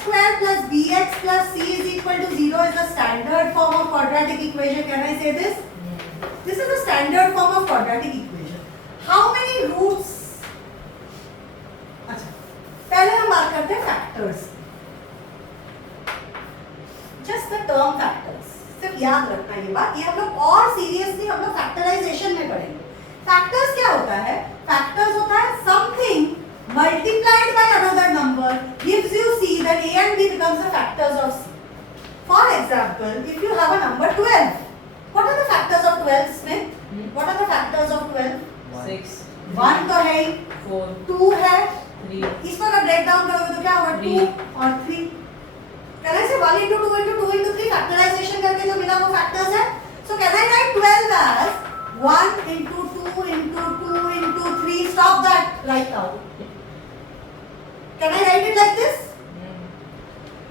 square plus bx plus c is equal to 0 is the standard form of quadratic equation. Can I say this? This is the standard form of quadratic equation. How many roots? अच्छा, पहले हम बात करते हैं factors. Just the term factors. सिर्फ याद रखना ये बात. ये हम लोग और seriously हम लोग factorization में पढ़ेंगे. Factors क्या होता है? Factors होता है something multiplied by another number gives you c, then a and b becomes the factors of c. For example, if you have a number 12, what are the factors of 12, Smith? What are the factors of 12? 6 1 तो है ही, 4 2 है, 3 इसको अगर break down करोगे तो क्या होगा? 2 और 3. Can I say 1 into 2 into 2 into 3 factorization करके जो मिला वो factors है? So can I write 12 as 1 into 2 into 2 into 3? Stop that right now. Can I write it like this?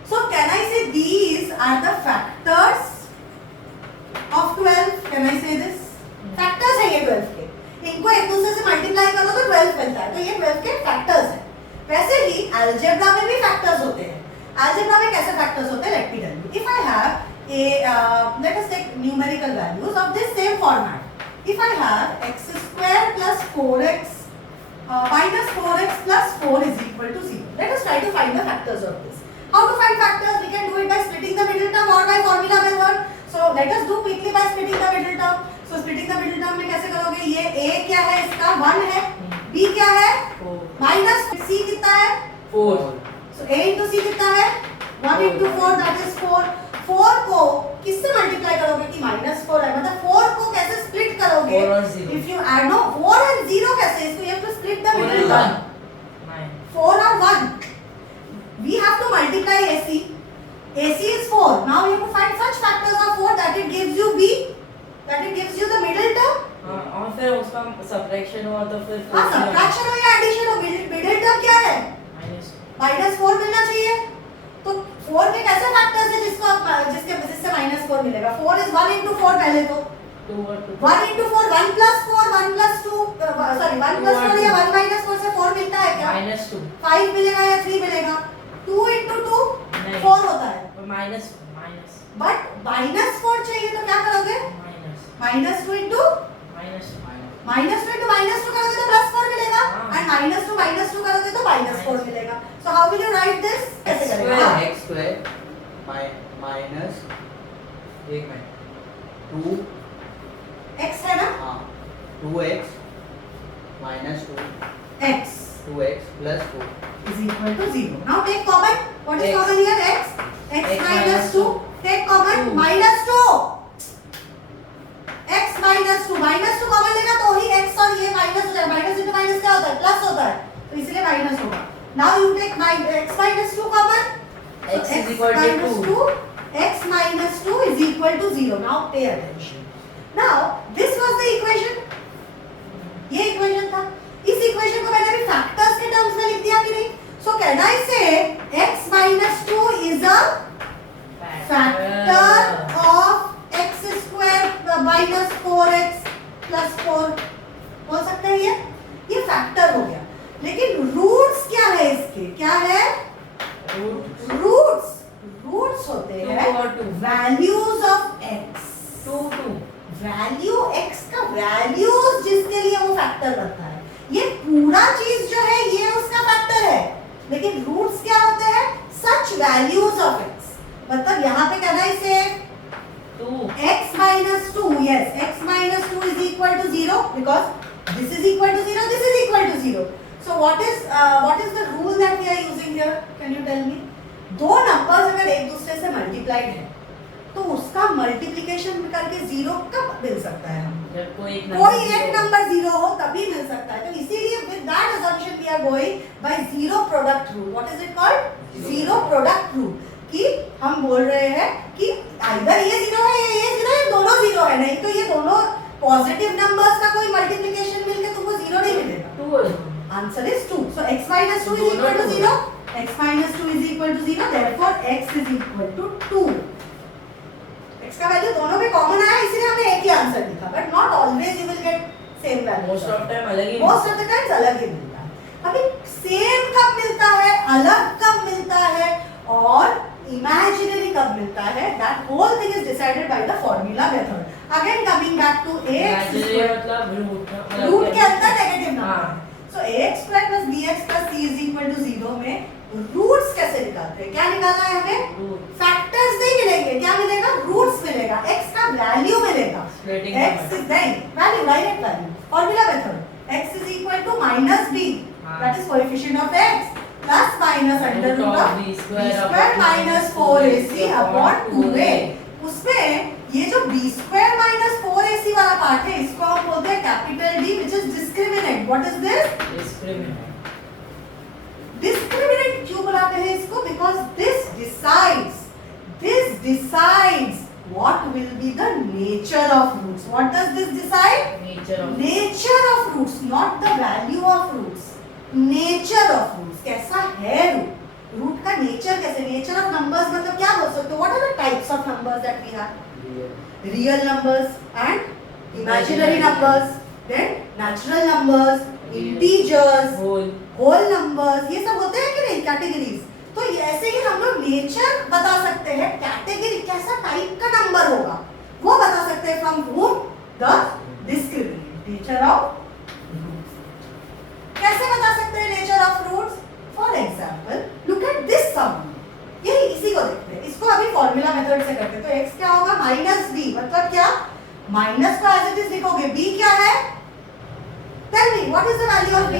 So can I say these are the factors of 12? Can I say this? Factors है ये 12 के. इनको एक दूसरे से multiply करो तो 12 मिलता है. तो ये 12 के फैक्टर्स हैं. वैसे ही अलजेब्रा में भी फैक्टर्स होते हैं. अलजेब्रा में कैसे फैक्टर्स होते हैं? Let me tell you. If I have a let us take numerical values of this same format. If I have x square plus 4x minus 4x plus 4 is equal to 0. Let us try to find the factors of this. How to find factors? We can do it by splitting the middle term or by formula method. So let us do quickly by splitting the middle term. So splitting the middle term में कैसे करोगे? ये a क्या है? इसका 1 है. b क्या है? 4 माइनस c कितना है? 4 So a into c कितना है? 1 into 4 that is 4. 4 को किससे मल्टीप्लाई करोगे कि -4 है? मतलब 4 को कैसे स्प्लिट करोगे? 4 और 0. If you add no 4 and 0 कैसे? इसको you have to split the 4 middle and term. 1 9 4 और 1. We have to multiply AC. AC is 4. Now you have to find such factors of 4 that it gives you B, that it gives you the middle term. हाँ और फिर उसका subtraction हुआ तो फिर हाँ subtraction हो या एडिशन हो, मिडिल टर्म क्या है? -4 मिलना चाहिए. तो 4 के कैसे फैक्टर्स है जिससे -4 मिलेगा? 4 is 1 into 4 पहले तो 2 और 2 1 into 4 1 plus 4 1 plus 2 sorry 1 plus 4 या 1 minus 4 से 4 मिलता है क्या? -2 5 मिलेगा या 3 मिलेगा? 2 into 2 नहीं. 4 होता है. माइनस बट -4 चाहिए तो क्या करोगे? -2 into -2 करोगे तो +4 मिलेगा एंड -2 करोगे तो -4 मिलेगा. So how will you right this? कैसे करेंगे? x square minus 2 x है ना? हाँ 2x minus x 2x plus 4 is equal to 0. Now take common. What is X. common here? X minus 2. Take common. 2. minus 2. X minus 2. minus 2 common लेगा तो ही x और ये minus हो जाएगा. Minus into minus क्या होता है? प्लस होता है. तो इसलिए माइनस होगा. Now you take x minus 2 common. x is equal to 2. X minus 2 is equal to 0. Now pay attention. Now this was the equation. ये equation था. इस equation को मैंने अभी factors के terms में लिख दिया कि नहीं? So can I say x minus 2 is a factor of x square minus 4x plus 4? बोल सकते हैं ये factor हो गया. लेकिन roots क्या है इसके? क्या है? Roots होते हैं values of x. 2 value x का वैल्यूज जिसके लिए वो फैक्टर बनता है. ये पूरा चीज जो है ये उसका फैक्टर है. लेकिन रूट्स क्या होते हैं? सच वैल्यूज ऑफ x. मतलब यहाँ पे कहना इसे 2 x minus 2. yes, x minus 2 is equal to 0 because this is equal to 0, this is equal to 0. So what is the rule that we are using here? Can you tell me? दो numbers अगर एक दूसरे से multiplied है तो उसका multiplication करके 0 कब मिल सकता है? जब कोई एक नंबर 0 हो तभी मिल सकता है. तो इसीलिए with that assumption we are going by zero product rule. What is it called? Zero product rule. कि हम बोल रहे हैं कि either ये 0 है या ये 0 है, दोनों 0 है. नहीं तो ये दोनों पॉजिटिव नंबर्स का कोई मल्टीप्लिकेशन मिलके तुमको 0 नहीं मिलेगा. 2 answer is 2. So x minus 2 is equal to 0. x minus 2 is equal to 0. Therefore x is equal to 2. x का वैल्यू दोनों में कॉमन आया इसलिए हमने एक ही आंसर लिखा. But not always you will get same value. Most of time अलग ही most of the times अलग ही मिलता है. अभी सेम कब मिलता है, अलग कब मिलता है formula method. Again coming back to ax Imaginary मतलब रूट के अंदर नेगेटिव नंबर हाँ। है। So ax square plus bx plus c is equal to 0 में रूट्स कैसे निकालते हैं? क्या निकालना है हमें? रूट फैक्टर्स नहीं मिलेंगे, क्या मिलेगा? रूट्स मिलेगा, x का वैल्यू मिलेगा। Splitting x इज नहीं value, direct value, formula method x is equal to minus b, हाँ। That is coefficient of x plus minus under root of b b square square minus 4ac upon 2a। उसमें ये जो b square minus 4ac वाला part है, इसको हम बोलते हैं capital D, which is discriminant. What is this? Discriminant. Discriminant क्यों बुलाते हैं इसको? Because this decides what will be the nature of roots. What does this decide? Nature of roots, not the value of roots. Nature of roots. कैसा है root? Root का nature कैसे? Nature of numbers मतलब क्या बोल सकते हो? What are the types of numbers that we have? Real numbers and imaginary numbers. Then natural numbers, integers, whole numbers. ये सब होते हैं कि नहीं? Categories. तो ऐसे ही हम लोग नेचर बता सकते हैं, कैटेगरी कैसा टाइप का नंबर होगा वो बता सकते हैं from whom the discriminant nature of roots. कैसे बता सकते हैं nature of roots? For example look at this sum, यही इसी को देखते हैं, इसको अभी फॉर्मूला मेथड से करते हैं। तो x क्या होगा? माइनस b, मतलब क्या? माइनस को एज इट इज लिखोगे, b क्या है? Tell me what is the value of b?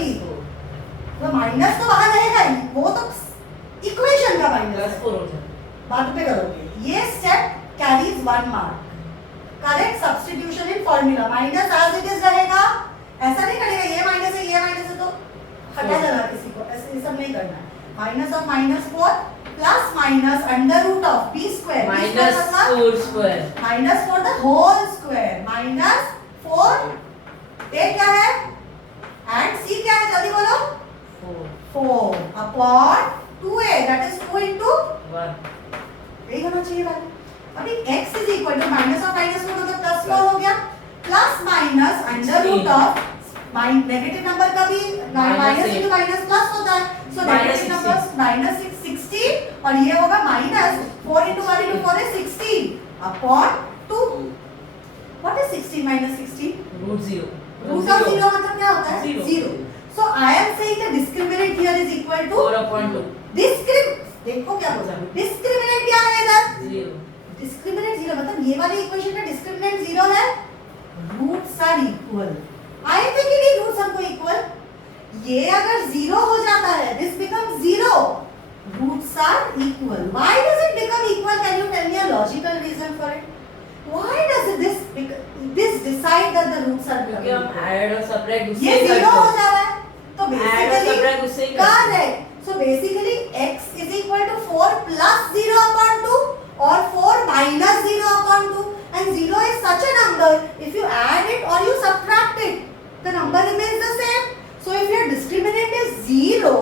तो माइनस तो बाहर रहेगा ही, वो तो इक्वेशन का माइनस बाद पे करोगे। ये step carries 1 mark. Correct substitution in formula, minus as it is रहेगा, ऐसा नहीं करेगा ये माइनस है ये माइनस है तो हटा देना किसी को, ऐसे ये सब नहीं करना है। Minus of minus 4 plus minus under root of b square, minus 4 square, minus 4 the whole square, minus 4 a क्या है एंड c क्या है? जल्दी बोलो। 4 upon 2a, that is 2 into 1, यही होना चाहिए वैल्यू। अभी x is equal to minus of minus 4 मतलब प्लस 4 हो गया, plus minus under root of negative number का भी माइनस इनटू माइनस प्लस होता है, सो नेगेटिव नंबर्स माइनस 16 और ये होगा minus 4 into 1 into 4 is 16 upon 2। What is 16 minus 16? Root 0। Root of 0 मतलब क्या होता है? 0। So I am saying the discriminant here is equal to 4/2। देखो क्या बोला, डिस्क्रिमिनेंट क्या है इधर? 0। डिस्क्रिमिनेंट 0 मतलब ये वाली इक्वेशन में डिस्क्रिमिनेंट 0 है, roots are equal. I am thinking ये रूट्स हमको इक्वल, ये अगर 0 हो जाता है this becomes 0, roots are equal. Why does it become equal? Can you tell me a logical reason for it? Why does this decide that the roots are क्योंकि हम add और सबट्रैक्ट उससे ये ही 0 करते हो हैं। जा रहा है तो ऐड और सबट्रैक्ट उससे ही करते हैं। Correct. So basically x is equal to 4 plus 0 upon 2 or 4 minus 0 upon 2, and 0 is such a number, if you add it or you subtract it, the number remains the same. So if your discriminant is 0,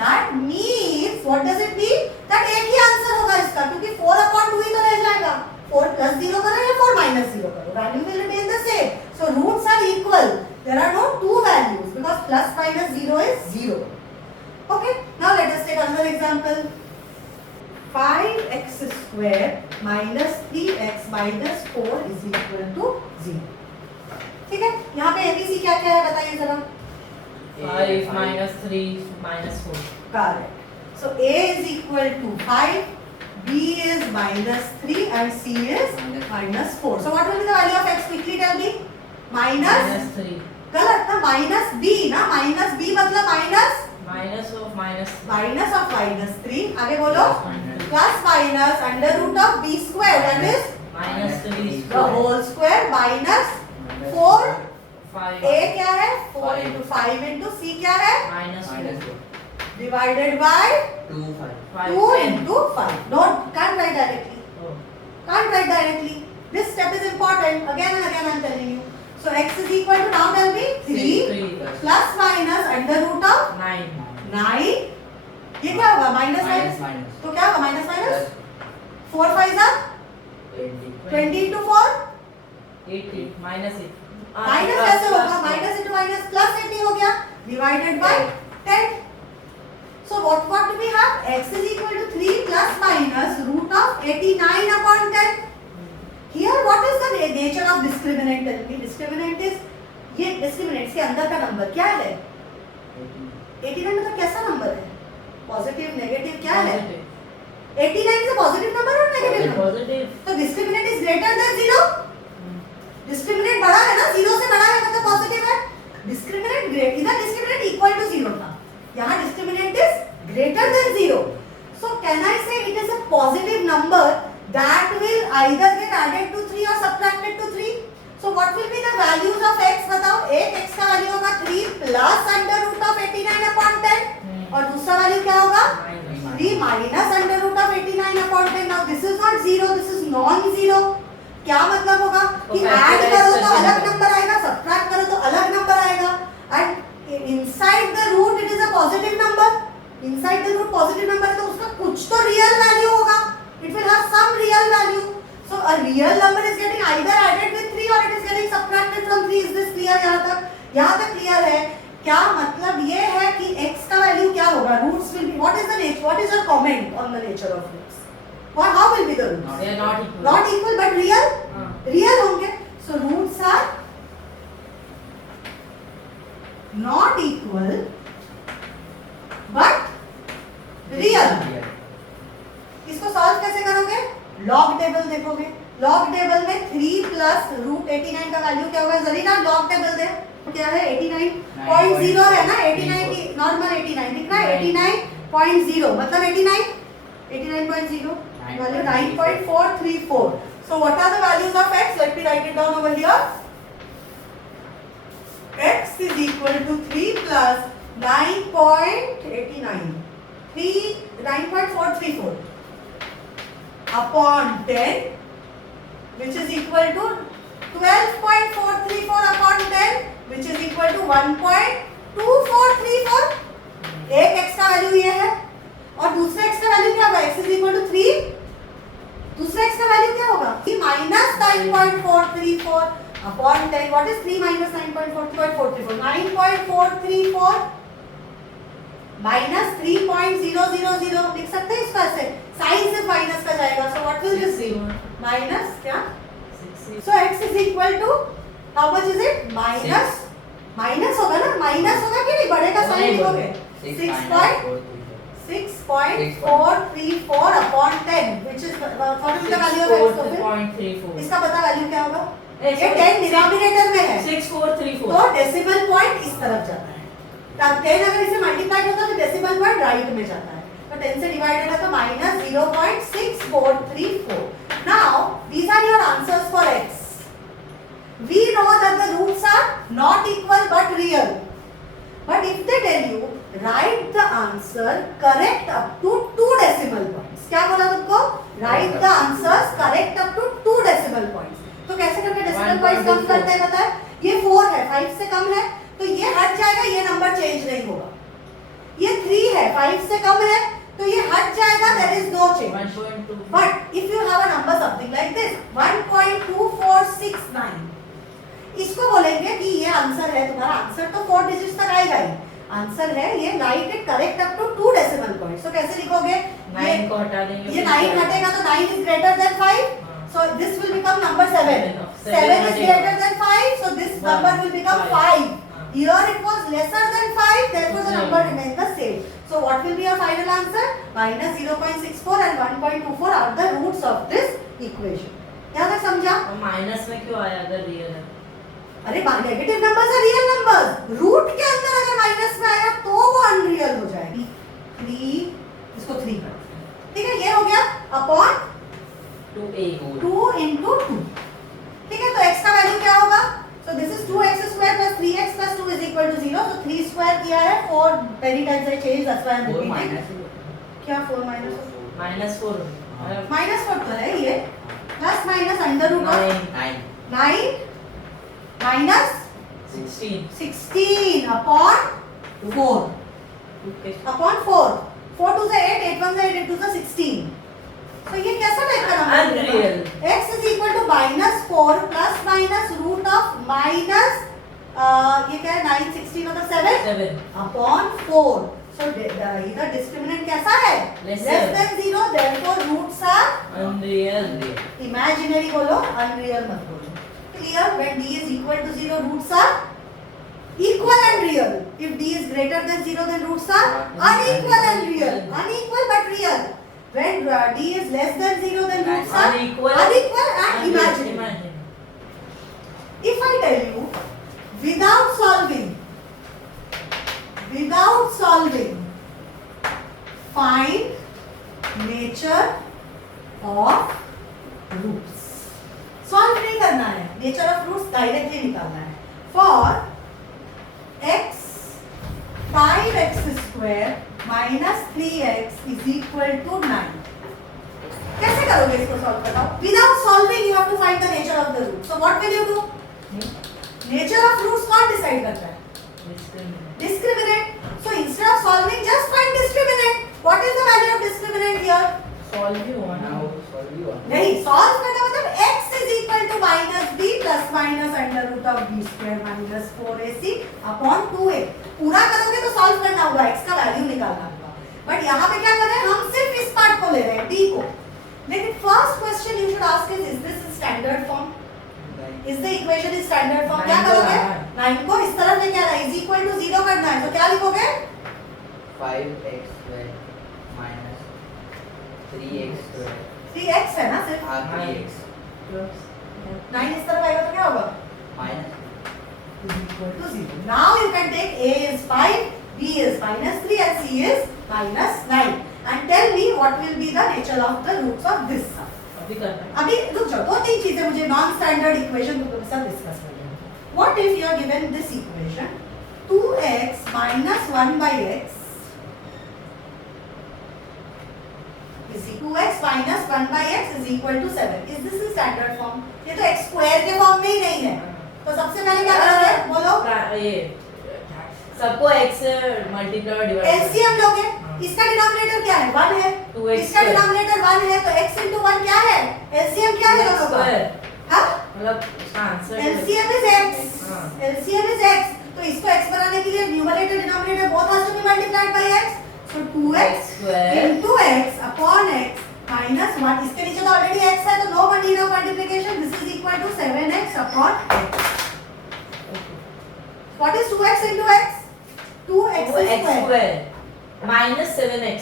that means what does it mean? That एक ही answer होगा इसका, क्योंकि 4 upon 2 ही तो रह जाएगा। 4 plus 0 करो या 4 minus 0 करो, value will remain the same. So roots are equal. There are no two values because plus minus 0 is 0. Okay, now let us take another example. 5x square minus 3x minus 4 is equal to 0. ठीक है, यहाँ पे ABC क्या क्या है बताइए जरा। 5 minus 3 minus 4। Correct. So A is equal to 5, B is minus 3 and C is minus 4. So what will be the value of x? Quickly tell me. Minus 3। गलत ना, माइनस b ना, माइनस b मतलब minus minus of minus minus 3। आगे बोलो, plus minus under root of b square that is minus 3 the whole square minus 4। 5 a क्या है? 4 into 5 into c क्या है? minus 4 divided by 2 2 into 5। Can't write directly. Can't write directly. This step is important. Again and again I am telling you. So x is equal to, now tell me, 3 plus minus under root of 9। ये क्या होगा? Minus minus तो क्या होगा? Minus minus 4 5 are 20 into 4 80 minus 8 minus कैसे होगा? Minus into minus plus 80 हो गया divided by 10। So what do we have? X is equal to 3 plus minus root of 89 upon 10. Here what is the nature of discriminant tell discriminant is ये discriminants के अंदर का number क्या है 89 मतलब कैसा नंबर है पॉजिटिव नेगेटिव क्या है 89 इज अ पॉजिटिव नंबर और नेगेटिव नंबर पॉजिटिव तो discriminant is greater than 0 discriminant बड़ा है ना 0 से बड़ा है मतलब पॉजिटिव है डिस्क्रिमिनेंट ग्रेट इधर डिस्क्रिमिनेंट इक्वल टू 0 था यहाँ discriminant is greater than 0 so can I say it is a positive number that will either get added to 3 or subtracted to 3 so what will be the values of x बताओ एक x का value होगा 3 plus under root of 89 upon 10 और दूसरा value क्या होगा 3 minus under root of 89 upon 10 now this is not 0 this is non zero क्या मतलब होगा कि ऐड करो तो अलग नंबर आएगा सब्ट्रैक्ट करो तो अलग नंबर आएगा and inside the root it is a positive number inside the root positive number है तो उसका कुछ तो रियल वैल्यू होगा it will have some real value so a real number is getting either added with 3 और it is getting subtracted from 3 is this clear यहां तक clear है क्या मतलब ये है कि x का वैल्यू क्या होगा roots will be what is the nature what is your comment on the nature of roots What how will be the roots? they are not equal Not equal but real? Real होंगे. So roots are not equal but real. इसको solve कैसे करोगे? Log table देखोगे. Log table में 3 plus root 89 का value क्या होगा? Zarina log table दे. क्या है 89.0 है ना 89 की नॉर्मल 89 दिख रहा है 89.0 मतलब 89.0 value 9.434 so what are the values of x let me write it down over here x is equal to 3 plus 9.89 9.434 upon 10 which is equal to 12.434 upon 10 which is equal to 1.2434 एक x का value ये है और दूसरा x का value क्या होगा x is equal to 3 दूसरा x का वैल्यू क्या होगा 3 minus 9.434 upon 10 what is 3 minus 9.434 9.434 minus 3.000 लिख सकते हैं इसका ऐसे साइन सिर्फ माइनस का जाएगा so what will this be minus क्या so x is equal to how much is it minus minus होगा ना माइनस होगा कि नहीं बड़े का साइन लिखोगे 6.434 upon 10 which is what will be the value of x तो फिर 6.34 इसका पता वैल्यू क्या होगा ये 10 डिनोमिनेटर में है 6434 तो डेसिमल पॉइंट इस तरफ जाता है तब 10 अगर इसे मल्टीप्लाई होता तो डेसिमल पॉइंट राइट में जाता है तो 10 से डिवाइडेड है तो minus 0.6434 now these are your answers for x we know that the roots are not equal but real but if they tell you write the answer correct up to 2 decimal points क्या बोला तुमको write the answers correct up to 2 decimal points तो कैसे करके decimal points कम करते हैं पता है ये 4 है 5 से कम है तो ये हट जाएगा ये नंबर चेंज नहीं होगा ये 3 है 5 से कम है तो ये हट जाएगा there is no change 1.2 but if you have a number something like this 1.2469 इसको बोलेंगे कि ये आंसर है तुम्हारा आंसर तो 4 डिजिट्स तक आएगा ही आंसर है ये write it correct up to 2 decimal points तो कैसे लिखोगे 9 को हटा देंगे ये 9 हटेगा तो 9 is greater than 5 so this will become number 7 7 is greater than 5 so this number will become 5 here it was lesser than 5 therefore the number remains the same so what will be your final answer minus 0.64 and 1.24 are the roots of this equation यहाँ तक समझा minus में क्यों आया अगर real है अरे negative numbers है रियल नंबर्स रूट के अंदर अगर माइनस में आया तो वो अनरियल हो जाएगी 3 इसको 3 कर ठीक है ये हो गया अपॉन 2a 2 into 2 ठीक है तो x का वैल्यू क्या होगा so this is 2x square plus 3x plus 2 is equal to 0 so 3 square किया है 4 many times I changed that's why I'm repeating क्या 4 minus -4 तो है ये plus minus under root of 9 minus 16 upon 4 upon 4 4 to the 8 8 1 से 8 to the 16 so ये कैसा type का number Unreal. x is equal to -4 plus minus root of minus ये क्या है 9 16 मतलब 7 upon 4 so इधर डिस्क्रिमिनेंट कैसा है less than 0 therefore roots are unreal imaginary बोलो unreal मत बोलो clear? When d is equal to 0, roots are equal and real. If d is greater than 0, then roots are unequal and real. Unequal but real. When d is less than 0, then roots are Unequal and imaginary. If I tell you, without solving, find nature of roots. Solve नहीं करना है, nature of roots directly निकालना है. For x 5x square minus 3x is equal to 9. कैसे करोगे इसको solve बताओ? Without solving you have to find the nature of the root. So what will you do? Nature of roots कौन decide करता है? Discriminant. So instead of solving, just find discriminant. What is the value of discriminant here? Solve you one. Now solve you one. नहीं, solve करना मतलब x is equal to minus b plus minus under root of b square minus 4ac upon 2a. पूरा करोगे तो solve करना होगा, x का value निकालना होगा. बट यहाँ पे क्या कर रहे हैं? हम सिर्फ इस पार्ट को ले रहे हैं, d को. लेकिन first question you should ask is this in standard form? Is the equation in standard form? क्या करोगे? 9 को इस तरफ लेके आना है, is equal to 0 करना है, तो क्या लिखोगे? 5x square minus 3x square. 3x है ना सिर्फ? 3x 9 इस तरफ आएगा तो क्या होगा? minus Is equal to 0. Now you can take a is 5, b is minus 3 and c is minus 9. And tell me what will be the nature of the roots of this sum. अभी करना है. अभी रुक जाओ, दो तीन चीजें मुझे नॉन स्टैंडर्ड इक्वेशन को सब डिस्कस करनी है. What if you are given this equation 2x minus 1 by x is 2x minus 1 by x is equal to 7. Is this in standard form? ये तो x स्क्वायर के फॉर्म में ही नहीं है. तो सबसे पहले क्या करोगे? बोलो. ये सबको x से मल्टीप्लाई और डिवाइड. एलसीएम लोगे. इसका डिनोमिनेटर क्या है? 1 है. 2x इसका डिनोमिनेटर 1 है तो x into 1 क्या है? एलसीएम क्या है दोनों का? हाँ? मतलब इसका आंसर LCM is x. हाँ. LCM is x. तो इसको x बनाने के लिए numerator denominator both has to be multiplied by x. So 2x square into x upon x minus 1. इसके नीचे तो already x है तो no need of multiplication. This is equal to 7x upon x. What is 2x into x? 2x square. minus 7x.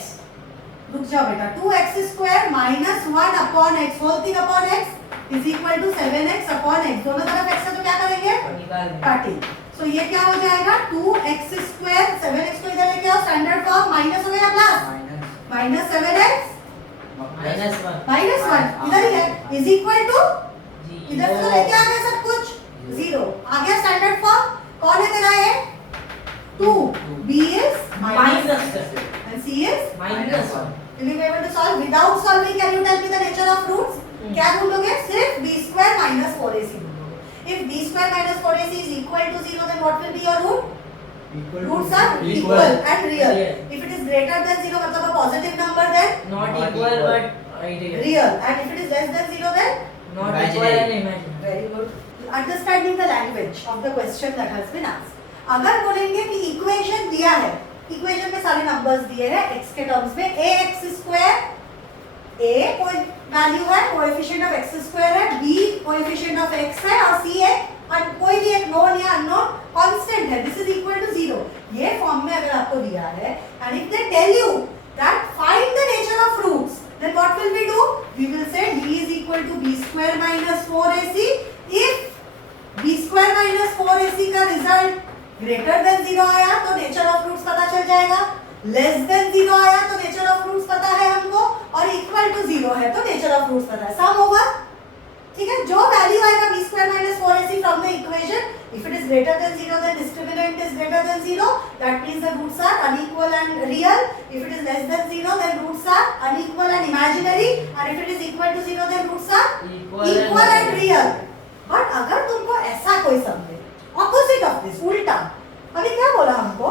रुक जाओ बेटा. 2x square minus 1 upon x whole thing upon x is equal to 7x upon x. दोनों तरफ x है तो क्या करेंगे? निकाल. काटें. So ये क्या हो जाएगा? 2x square 7x को इधर लेके आओ स्टैंडर्ड फॉर्म माइनस हो गया plus minus 7x minus 1. Minus 1 इधर ही है इज इक्वल टू इधर से तो लेके आ गए सब कुछ 0 आ गया स्टैंडर्ड फॉर्म. कौन है तेरा ये? 2 b is minus and c is minus 1. will you be able to solve without solving? Can you tell me the nature of roots? क्या ढूंढोगे? सिर्फ b square minus 4ac ढूंढोगे. If b square minus 4ac is equal to 0, then what will be your root? Roots are equal and real. If it is greater than 0, मतलब a positive number, then Not equal but ideal. real. And if it is less than 0, then Not equal and imaginary. very good. Understanding the language of the question that has been asked. अगर बोलेंगे कि equation दिया है, equation में सारे numbers दिए हैं x के टर्म्स में ax स्क्वायर a कोई वैल्यू है, कोएफिशिएंट ऑफ x स्क्वायर है, b कोएफिशिएंट ऑफ x है और c एक कोई भी एक नोन या अननोन कांस्टेंट है. This is equal to 0. ये फॉर्म में अगर आपको दिया है and if they tell you that find the nature of roots, then what will we do? We will say d is equal to b square minus 4ac. If b square minus 4ac का result greater than 0 आया तो nature of roots पता चल जाएगा. Less than 0 आया तो nature of roots पता है हमको और इक्वल टू 0 है तो नेचर ऑफ रूट्स पता है. सम होगा. ठीक है. जो वैल्यू आएगा b square minus 4ac from the equation, if it is greater than 0 then discriminant is greater than 0. That means the roots are unequal and real. If it is less than 0 then roots are unequal and imaginary. And if it is equal to 0 then roots are equal and real. But अगर तुमको ऐसा कोई सम दे, opposite of this, उल्टा, अभी क्या बोला हमको?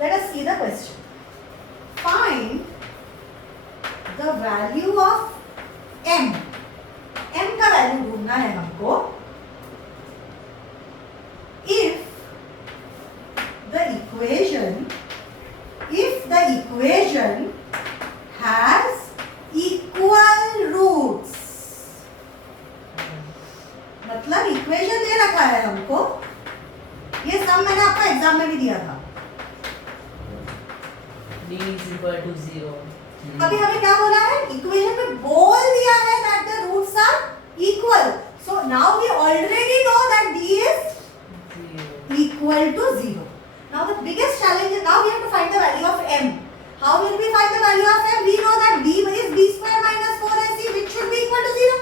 Let us see the question. Find the value of m. m का वैल्यू ढूंढना है हमको. If the equation has equal roots, मतलब इक्वेशन अभी हमें क्या बोला है, इक्वेशन में बोल दिया है that the roots are equal. So now we already know that b is 0. equal to 0. Now the biggest challenge is now we have to find the value of m. How will we find the value of m? We know that b is b square minus 4ac which should be equal to 0.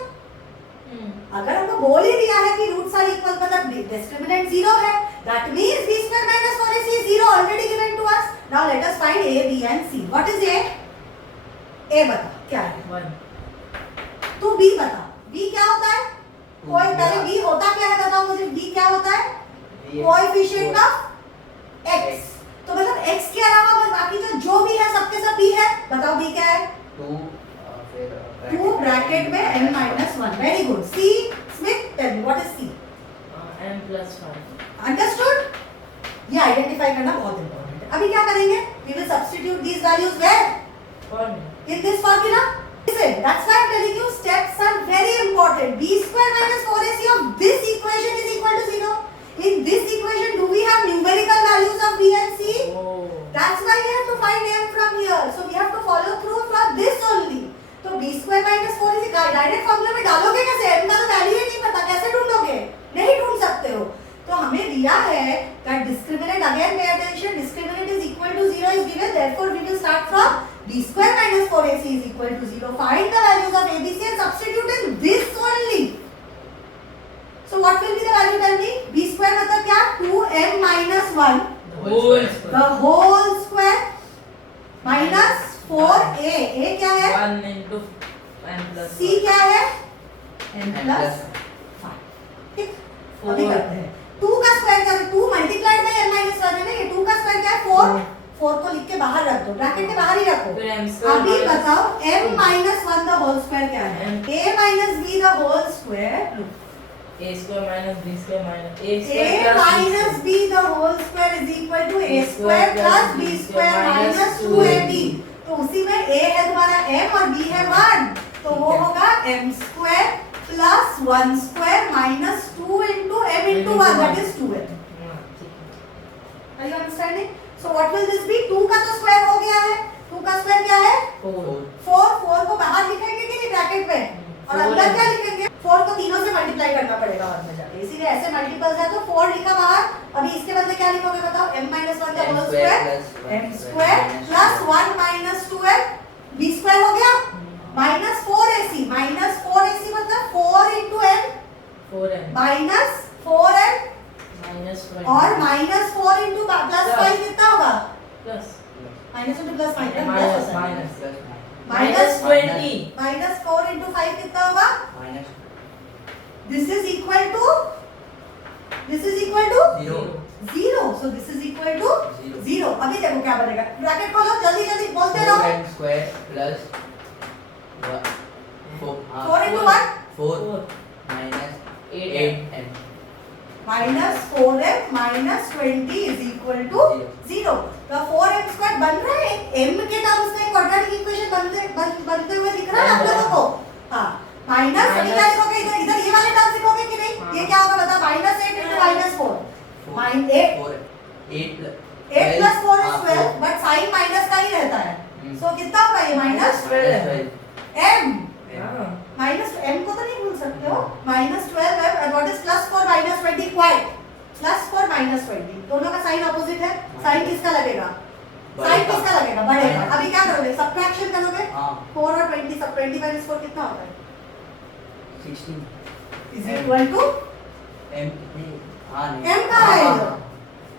अगर हमको बोल ही दिया है कि roots are equal मतलब discriminant 0 है, that means b square minus 4ac is 0 already given to us. Now let us find a, b and c. What is a? a बता क्या है? 1. तू b बता. b क्या होता है? कोई पहले b होता क्या है बताओ मुझे. b क्या होता है? Coefficient of x. तो मतलब x के अलावा बस बाकी जो भी है सबके सब b है. बताओ b क्या है? 2 फिर 2 ब्रैकेट में n minus 1. Very good. c Smith, tell me what is c? M plus 5. Understood? ये आइडेंटिफाई करना बहुत इंपॉर्टेंट है. अभी क्या करेंगे? We will substitute these values where? Formula. In this formula. Listen, that's why I'm telling you steps are very important. b square minus 4ac of this equation is equal to 0. In this equation, do we have numerical values of b and c? Oh. That's why we have to find m from here. So we have to follow through from this only. तो b square minus 4ac direct formula में डालोगे कैसे? m का तो value ही नहीं पता, कैसे ढूंढोगे? नहीं ढूंढ सकते हो. तो हमें दिया है that discriminant, again pay attention, discriminant is equal to 0 is given, therefore we will start from b square minus 4ac is equal to 0. Find the values of a, b, c and substitute in this only. So what will be the value? Tell me. b square मतलब क्या? 2m minus 1 Whole the square. whole square minus 4a. a क्या है? 1 into n plus c क्या है? n n plus plus 5. ठीक. 4. अभी करते हैं. 2 का स्क्वायर क्या है? 2 मल्टीप्लाइड बाय n minus 1 है ना. ये 2 का स्क्वायर क्या है? 4. 4 को लिख के बाहर रख दो, ब्रैकेट के बाहर ही रखो. फिर m square अभी minus- बताओ m minus 1 the whole square क्या है? a minus b the whole square. a square minus b square minus a a square plus minus b the whole square is equal to a square plus b square minus 2ab. तो उसी में a है तुम्हारा m और b है 1. तो वो होगा m square plus 1 square minus 2 into m into 1 that is 2m. हाँ, ठीक है. Are you understanding? So what will this be? 2 का तो स्क्वायर हो गया है. 2 का स्क्वायर क्या है? 4. 4 को बाहर लिखेंगे कि नहीं ब्रैकेट में? और अंदर क्या लिखेंगे? 4 को तीनों से मल्टीप्लाई करना पड़ेगा बाद में जाके. इसीलिए ऐसे मल्टीपल्स है तो 4 लिखा बाहर. अभी इसके बदले क्या लिखोगे बताओ? m minus 1 का whole square m square plus 1 minus 2m b square हो गया minus 4ac. minus 4ac मतलब 4 into m 4m minus 4m minus 20 और minus 4 into plus 5 कितना होगा? plus minus into plus minus minus plus minus minus 20 minus 4 into 5 कितना होगा? minus This is equal to 0 0. So this is equal to 0. अभी देखो क्या बनेगा. ब्रैकेट खोलो जल्दी जल्दी बोलते रहो. 4m square plus 4 into 1 4 minus 8m minus 4m minus 20 is equal to 0. तो 4m square बन रहा है. m के टर्म्स में क्वाड्रेटिक इक्वेशन बनते हुए दिख रहा है आप लोगों को. हाँ. माइनस अभी क्या लिखोगे? इधर इधर ये वाले टर्म्स लिखोगे कि नहीं? ये क्या होगा बता? minus 8 into minus 4. 8 plus 4 is 12 but sign minus का ही रहता है. So कितना होगा ये? minus m. हाँ माइनस m को तो नहीं भूल सकते हो. minus 12m and what is plus for minus 20? quite. plus for minus 20 दोनों का साइन ऑपोजिट है. साइन किसका लगेगा? साइन किसका लगेगा? बढ़ेगा. अभी क्या करोगे? सब्ट्रैक्शन करोगे. हाँ 4 और 20 सब 20 minus 4 कितना होता है? 16 is equal to m कितनी हाँ m का है ये.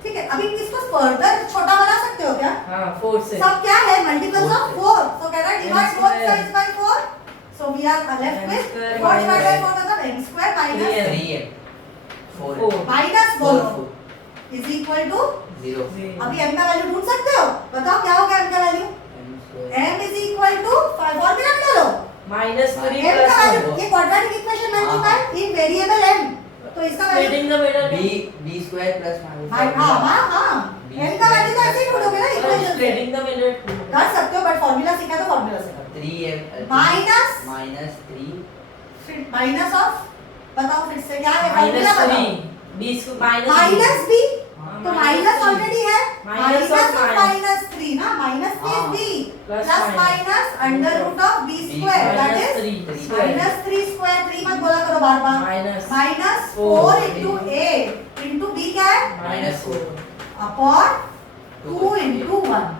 ठीक है. अभी इसको फर्दर छोटा बना सकते हो क्या? हाँ 4 से सब क्या है? Multiples of 4. So can I divide M both square. sides by 4? So we are left M with square 4 divided by minus 4 मतलब m square minus 3m 4 minus बोलो is equal to 0 अभी m का वैल्यू ढूंढ सकते हो. बताओ क्या होगा m का value? m square m is equal to 5 formula में डालो. minus 3 m का वैल्यू plus ये क्वाड्रेटिक इक्वेशन बन चुका है इन वेरिएबल m. तो इसका value splitting the middle b square plus हाँ हाँ m का वैल्यू तो ऐसे ही ढूंढोगे ना इक्वेशन से. splitting the middle कर सकते हो बट फॉर्मूला सीखा तो फॉर्मूला से कर. 3m minus 3 फिर माइनस ऑफ बताओ फिर से क्या है minus फॉर्मूला 3 बताओ. b square minus minus b हाँ तो माइनस three. ऑलरेडी है, Minus minus of of minus. Minus 3 ना, माइनस इज हाँ. b Plus plus minus. Minus under root of b square that Minus इज 3 square. माइनस 3 स्क्वायर, 3 मत बोला करो बार बार, Minus minus 4 4 into a into b क्या है -4. Upon 2 into 1।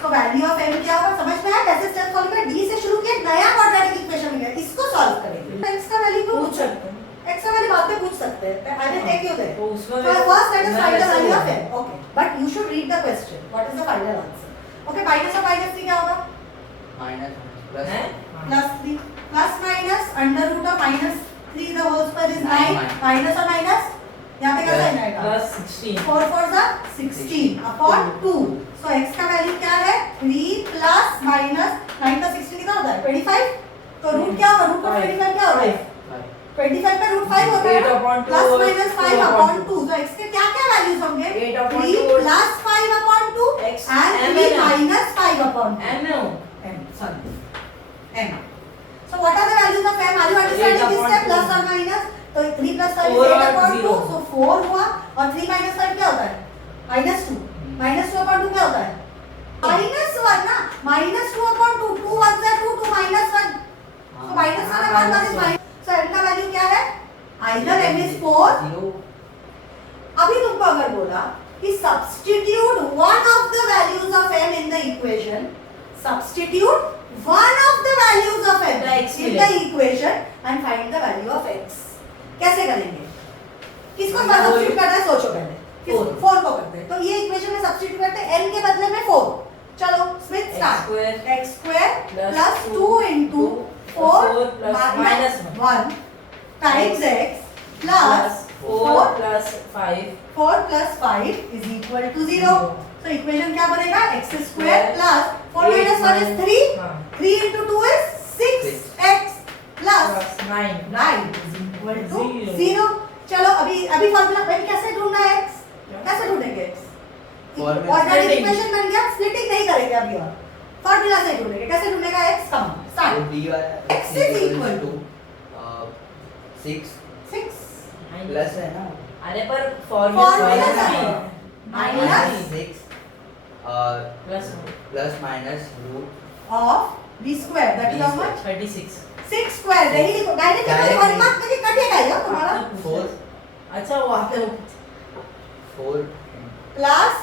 So value of m क्या होगा समझ में आया? कैसे स्टेप सॉल्व किया? d से शुरू किया, नया क्वाड्रेटिक इक्वेशन मिला, इसको सॉल्व करेंगे। x का वैल्यू को पूछ सकते हैं। x का वैल्यू बाद में पूछ सकते हैं, I will take you there. तो उसमें So first let us find the value of है। m. Okay, but you should read the question. What is the final answer? Okay, minus of minus 3 क्या होगा? माइनस प्लस हैं? Plus 3. Plus minus under root of minus 3 the whole square is 9. Nine. Minus और minus यहाँ पे कैसा आएगा? Plus 16. 4 4 जा 16 upon 2. So x का वैल्यू क्या है? 3 plus minus 9 का 16 कितना होता है? 25. तो रूट क्या होगा? रूट ऑफ 25 क्या होता है? 25 का रूट 5 होता है 8 upon 2 प्लस माइनस 5 2 अपॉन 2। तो x के क्या क्या वैल्यूज होंगे? 8 upon 3 2 plus 5 upon 2 X and M 3 है ना? माइनस 5 अपॉन 2 m है वो। m sorry m। So what are the values of m? Are you understanding 8 this upon step? Plus 2. or minus? तो 3 plus 5 4 is 8 और upon 2 0. so 4 हुआ और 3 minus 5 क्या होता है? minus 2 minus 2 upon 2 क्या होता है? minus 1 ना, minus 2 upon 2 2 1 जा 2 2 minus 1 so minus 1 upon 1 is minus। so m का वैल्यू क्या है? either m is 4। जीरो अभी तुमको अगर बोला कि substitute one of the values of m in the equation, substitute one of the values of m The x in the equation and find the value of x। कैसे करेंगे? किसको substitute करना है सोचो पहले। किस 4 को करते हैं। तो ये इक्वेशन में सब्स्टिट्यूट करते हैं m के बदले में 4। चलो Smith start. x square plus 2 into 4 minus 1 times x plus 4 plus 5 4 plus 5 is equal to 0। So equation क्या बनेगा? x square plus 4 minus 1 is 3। हाँ। 3 into 2 is 6x plus plus 9 9 is equal to Zero. 0। चलो अभी formula पहले कैसे ढूंढना है x? कैसे ढूंढेंगे x? Formula quadratic splitting। Equation बन गया, स्प्लिटिंग नहीं करेंगे अभी और फॉर्मूला से ढूंढेंगे। कैसे ढूंढेगा x? कम स्टार्ट। डी वाला X is equal to 6 6 plus है ना अरे पर फॉर्मूला फॉर्मूला क्या नहीं है? माइनस 6 और plus plus minus root of b square that is how much? 36 6 square नहीं लिखो, डायरेक्ट लिखो, वन मार्क में कटेगा ये तुम्हारा। 4 अच्छा वो आते 4 प्लस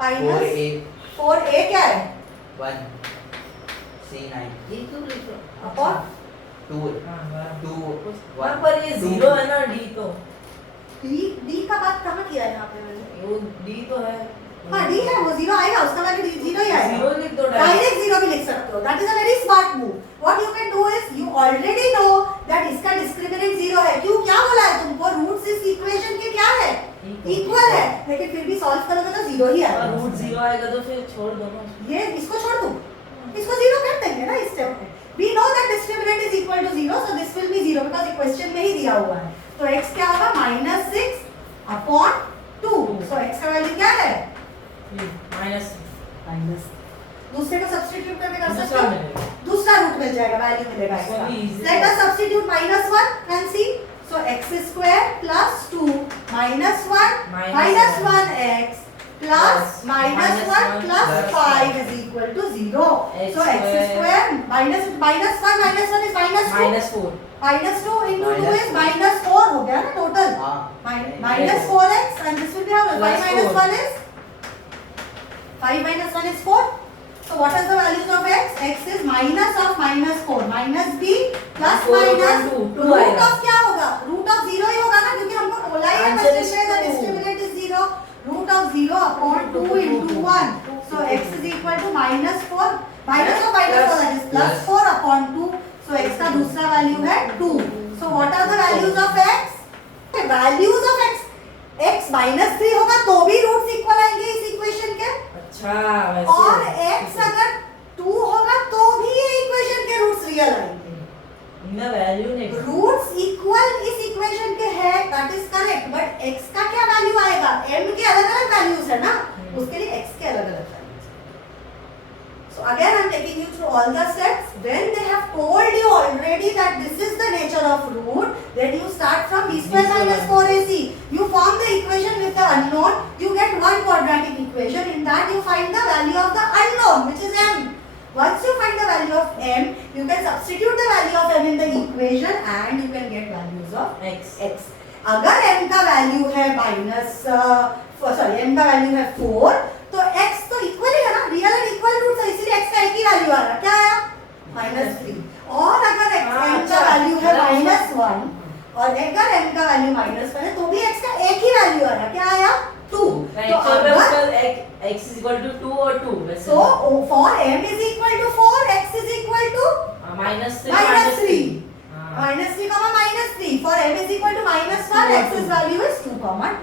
4 माइनस 8 4a क्या है? 1 C9 ये क्यों लिखो अपॉन 2 हां 2 वहां पर ये 0 है ना d तो d का बात कहां किया है यहां पे मैंने? वो d तो है हां d है, वो 0 आएगा, उसका वैल्यू 0 ही आएगा। 0 लिख दो डायरेक्ट 0 भी लिख सकते हो। That is a very smart move. What you can do is you already know that इसका डिस्क्रिमिनेंट 0 है। क्यों क्या बोला है तुमको? रूट्स इस इक्वेशन के क्या है? इक्वल है, लेकिन फिर भी सॉल्व करोगे तो 0 ही आएगा। और रूट 0 आएगा तो फिर छोड़ दो ना ये इसको छोड़ दूं, इसको 0 कर देंगे ना इस स्टेप में। We know that discriminant is equal to 0 so this will be 0 because equation में ही दिया हुआ है। तो x क्या होगा? -6 अपॉन 2। सो x का वैल्यू क्या है? माइनस दूसरे को सब्स्टिट्यूट करके कर सकते दूसरा हो। मिलेगा दूसरा रूट मिल जाएगा, वैल्यू मिलेगा इसका। So easy. Let us substitute -1 and c. So x² plus 2 minus 1 minus 1x plus -1 plus 5 is equal to 0. So x² minus 1 is -2 minus 4 -2 into 2 is -4 हो गया ना टोटल। हां -4x and this will be how? 5 minus 1 is 5 minus 1 is 4. So what is the values of x? X is minus of -4 minus b plus 4 minus upon 2 root आएगा। of क्या होगा? root of 0 ही होगा ना, क्योंकि हमको बोला ही है Answer is क्वेश्चन में the 2. discriminant is 0. root of 0 upon 2 into 1. So x is equal to -4 minus of -4 that is plus 4 upon 2. So x का दूसरा वैल्यू है 2. So what are the values of x? values of x -3 होगा तो भी roots equal आएंगे इस equation के। अच्छा वैसे और x अगर 2 होगा तो भी ये इक्वेशन के रूट्स रियल आएंगे। इनमें वैल्यू नहीं रूट्स इक्वल इस इक्वेशन के है, that is correct, but x का क्या वैल्यू आएगा? m के अलग-अलग वैल्यूज है ना, उसके लिए x के अलग-अलग values. So again I am taking you through all the steps. When they have told you already that this is the nature of root, then you start from b square minus 4ac. You form the equation with the unknown, you get one quadratic equation. In that you find the value of the unknown, which is m. Once you find the value of m, you can substitute the value of m in the equation and you can get values of x. x. अगर m का value है minus sorry m का value है 4 तो x तो equal ही है ना, real and equal root है, इसीलिए x का एक ही वैल्यू आ रहा है, क्या आया -3. और अगर m का वैल्यू है -1 और अगर m का वैल्यू -1 है तो भी x का एक ही वैल्यू आ रहा है, क्या आया 2. तो अगर x is equal to 2 or 2 वैसे so for m is equal to 4, x is equal to -3 -3 comma -3. For m is equal to -1, x's value is 2 comma 2.